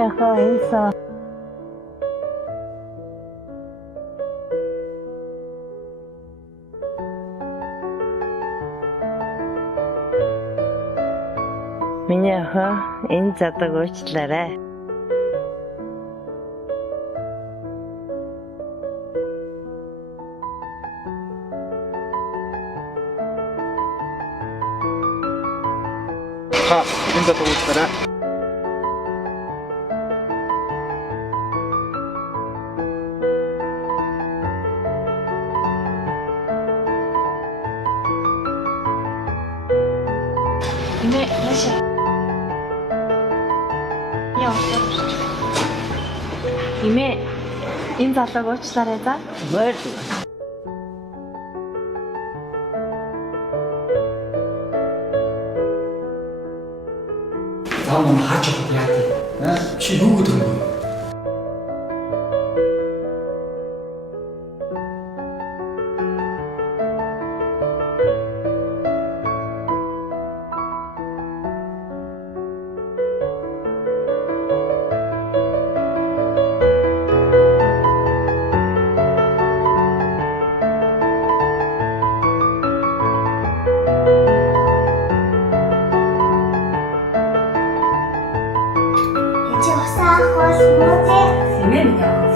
minha insan. Minийхөө энэ задаг уучлаарай. энэ задаг уучлаарай. Эмээ яашаа. Яа. Эмээ энэ залууг уучлаарай за. Баярлалаа. Зам нам хаач явах яа тий. Чи юу гэдэг юм бэ? Чи усаа хоол муу дээ. Эмээ минь яах вэ?